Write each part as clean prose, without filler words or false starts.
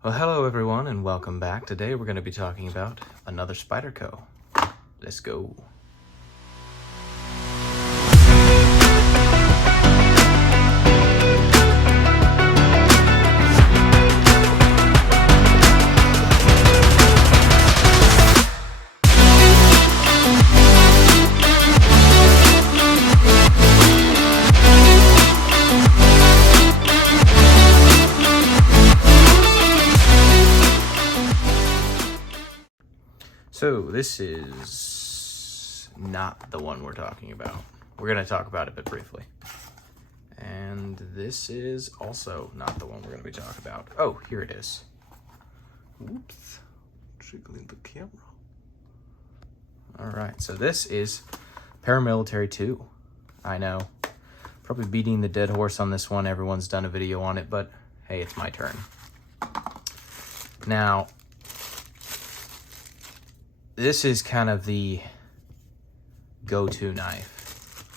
Well, hello everyone and welcome back. Today we're going to be talking about another Spyderco. Let's go. So this is not the one we're talking about. We're going to talk about it but briefly. And this is also not the one we're going to be talking about. Oh, here it is. Oops. Jiggling the camera. Alright, so this is Paramilitary 2. I know. Probably beating the dead horse on this one. Everyone's done a video on it, but hey, it's my turn. Now, this is kind of the go-to knife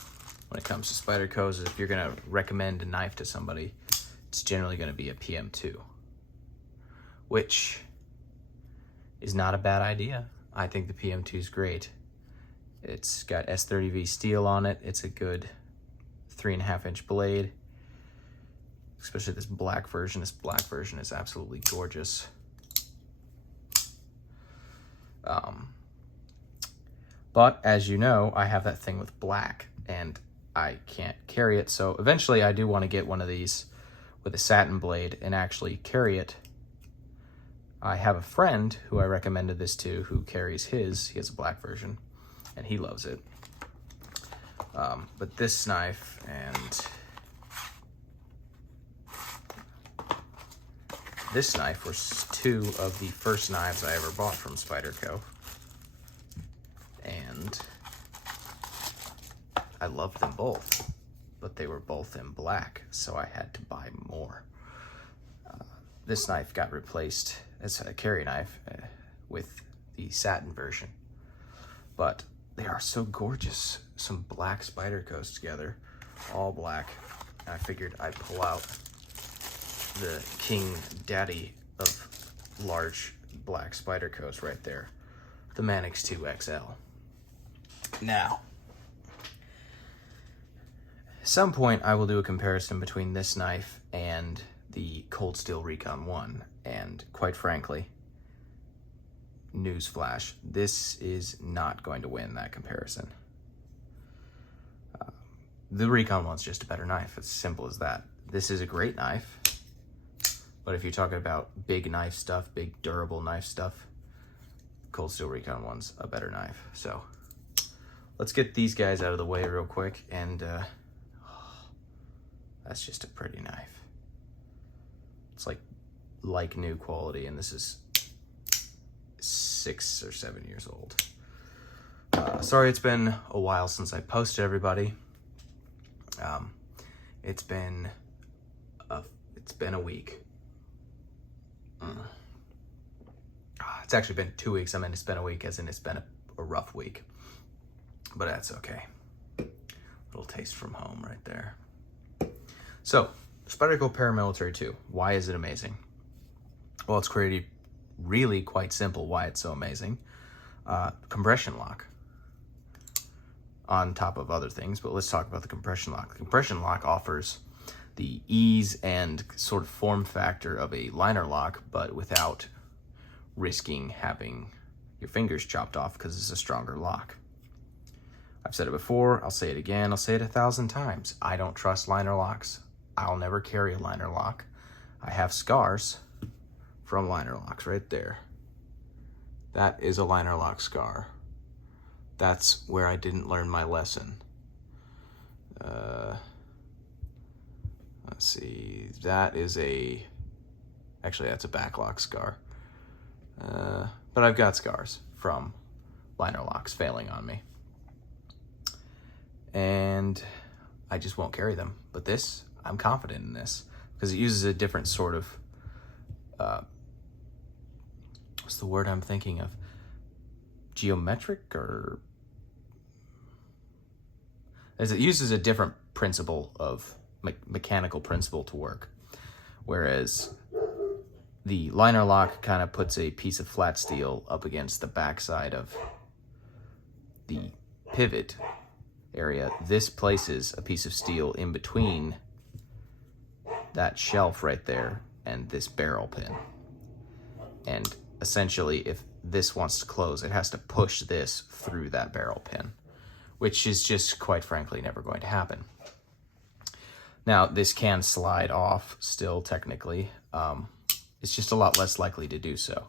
when it comes to Spydercos. If you're going to recommend a knife to somebody, it's generally going to be a PM2, which is not a bad idea. I think the PM2 is great. It's got S30V steel on it. It's a good 3.5-inch blade, especially this black version. This black version is absolutely gorgeous. But as you know, I have that thing with black and I can't carry it. So eventually I do want to get one of these with a satin blade and actually carry it. I have a friend who I recommended this to who carries his. He has a black version and he loves it. But this knife and this knife were two of the first knives I ever bought from Spyderco. And I loved them both, but they were both in black, so I had to buy more. This knife got replaced as a carry knife with the satin version, but they are so gorgeous. Some black Spydercos together, all black. I figured I'd pull out the king daddy of large black Spydercos right there, the Manix 2XL. Now, at some point I will do a comparison between this knife and the Cold Steel Recon 1, and quite frankly, newsflash, this is not going to win that comparison. The Recon 1's just a better knife, it's as simple as that. This is a great knife, but if you're talking about big knife stuff, big durable knife stuff, Cold Steel Recon 1's a better knife. So let's get these guys out of the way real quick, and that's just a pretty knife. It's like new quality, and this is 6 or 7 years old. Sorry, it's been a while since I posted, everybody. It's been a week. It's actually been 2 weeks. I mean, it's been a week, as in it's been a rough week. But that's okay. Little taste from home right there. So, Spyderco Paramilitary 2. Why is it amazing? Well, it's created really quite simple why it's so amazing. Compression lock. On top of other things, but let's talk about the compression lock. The compression lock offers the ease and sort of form factor of a liner lock, but without risking having your fingers chopped off because it's a stronger lock. I've said it before, I'll say it again, I'll say it 1,000 times. I don't trust liner locks. I'll never carry a liner lock. I have scars from liner locks right there. That is a liner lock scar. That's where I didn't learn my lesson. Let's see, that is actually that's a backlock scar. But I've got scars from liner locks failing on me. And I just won't carry them. But this, I'm confident in this because it uses a different sort of, what's the word I'm thinking of? Geometric, or as it uses a different principle of mechanical principle to work. Whereas the liner lock kind of puts a piece of flat steel up against the backside of the pivot area. This places a piece of steel in between that shelf right there and this barrel pin. And essentially, if this wants to close, it has to push this through that barrel pin, which is just, quite frankly, never going to happen. Now, this can slide off still, technically. It's just a lot less likely to do so.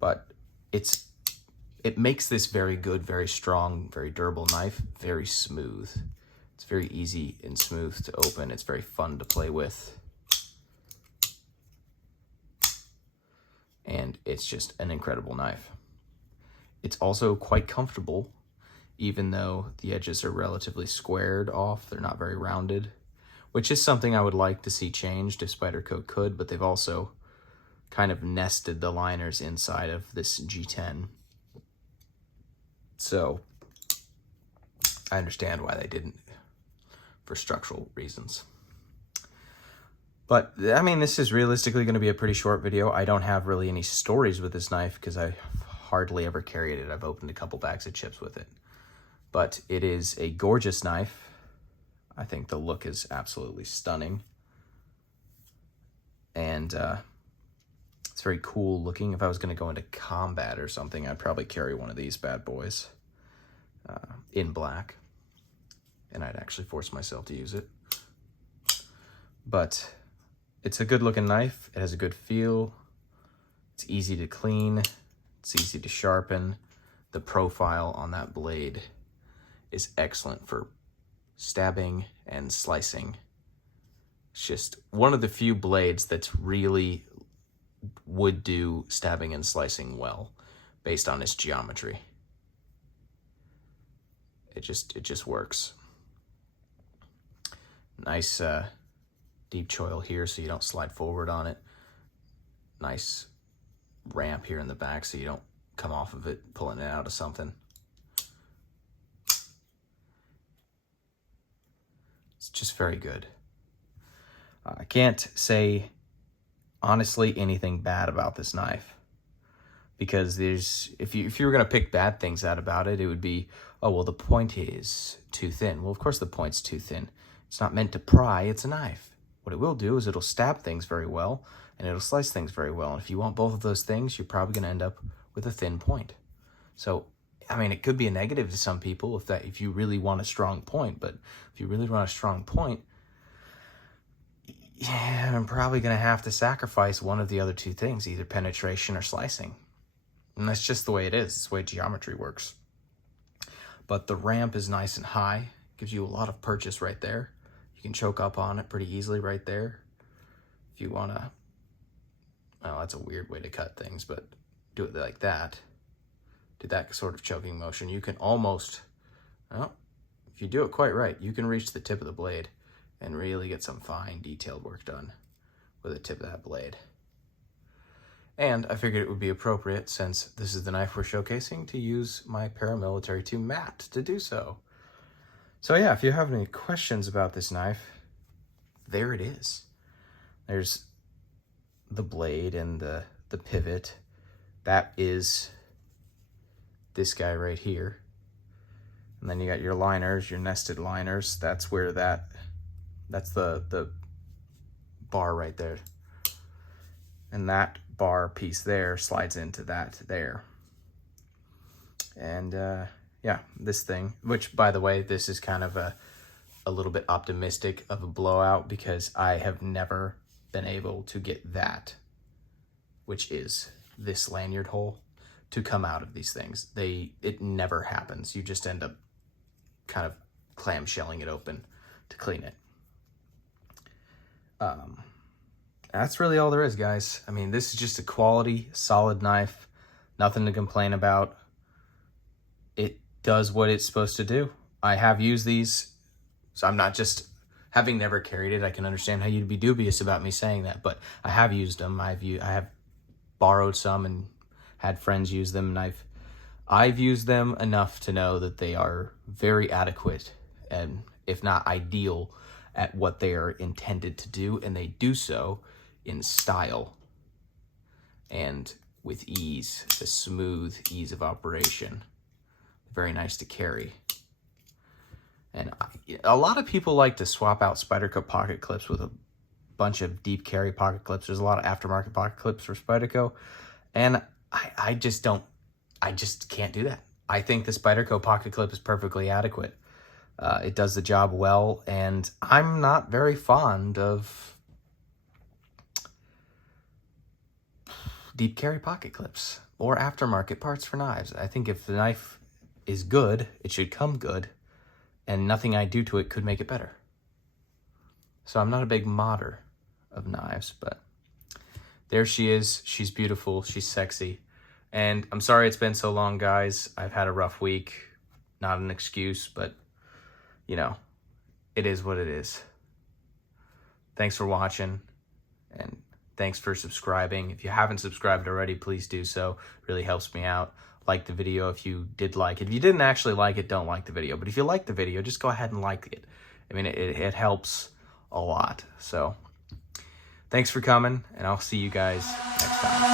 But it makes this very good, very strong, very durable knife, very smooth. It's very easy and smooth to open. It's very fun to play with. And it's just an incredible knife. It's also quite comfortable, even though the edges are relatively squared off. They're not very rounded, which is something I would like to see changed if Spyderco could, but they've also kind of nested the liners inside of this G10. So I understand why they didn't, for structural reasons. But, I mean, this is realistically going to be a pretty short video. I don't have really any stories with this knife because I hardly ever carried it. I've opened a couple bags of chips with it. But it is a gorgeous knife. I think the look is absolutely stunning. And it's very cool looking. If I was going to go into combat or something, I'd probably carry one of these bad boys in black. And I'd actually force myself to use it. But it's a good looking knife. It has a good feel. It's easy to clean. It's easy to sharpen. The profile on that blade is excellent for stabbing and slicing. It's just one of the few blades that's really would do stabbing and slicing well based on its geometry. It just works. Nice deep choil here so you don't slide forward on it. Nice ramp here in the back so you don't come off of it pulling it out of something. It's just very good. I can't say honestly anything bad about this knife, because there's if you were going to pick bad things out about it, it would be, oh well, the point is too thin. Well, of course the point's too thin. It's not meant to pry, it's a knife. What it will do is it'll stab things very well and it'll slice things very well. And if you want both of those things, you're probably going to end up with a thin point. So, I mean, it could be a negative to some people if you really want a strong point, but if you really want a strong point, yeah, I'm probably going to have to sacrifice one of the other two things, either penetration or slicing. And that's just the way it is. It's the way geometry works. But the ramp is nice and high. Gives you a lot of purchase right there. You can choke up on it pretty easily right there. If you want to, well, that's a weird way to cut things, but do it like that. Do that sort of choking motion. You can almost, well, if you do it quite right, you can reach the tip of the blade and really get some fine detailed work done with the tip of that blade. And I figured it would be appropriate, since this is the knife we're showcasing, to use my paramilitary 2 mat to do so. So yeah, if you have any questions about this knife, there it is. There's the blade and the pivot. That is this guy right here. And then you got your liners, your nested liners. That's where that's the bar right there. And that bar piece there slides into that there. And yeah, this thing, which by the way, this is kind of a little bit optimistic of a blowout, because I have never been able to get that, which is this lanyard hole, to come out of these things. It never happens. You just end up kind of clamshelling it open to clean it. That's really all there is, guys. I mean, this is just a quality, solid knife. Nothing to complain about. It does what it's supposed to do. I have used these, so I'm not just, having never carried it, I can understand how you'd be dubious about me saying that, but I have used them. I have borrowed some and had friends use them, and I've used them enough to know that they are very adequate and, if not ideal, at what they are intended to do, and they do so in style. and with ease, the smooth ease of operation. Very nice to carry. And a lot of people like to swap out Spyderco pocket clips with a bunch of deep carry pocket clips. There's a lot of aftermarket pocket clips for Spyderco, and I just can't do that. I think the Spyderco pocket clip is perfectly adequate. It does the job well, and I'm not very fond of deep carry pocket clips or aftermarket parts for knives. I think if the knife is good, it should come good, and nothing I do to it could make it better. So I'm not a big modder of knives, but there she is. She's beautiful. She's sexy. And I'm sorry it's been so long, guys. I've had a rough week. Not an excuse, but, you know, it is what it is. Thanks for watching, and thanks for subscribing. If you haven't subscribed already, please do so. It really helps me out. Like the video if you did like it. If you didn't actually like it, don't like the video. But if you like the video, just go ahead and like it. I mean, it helps a lot. So thanks for coming, and I'll see you guys next time.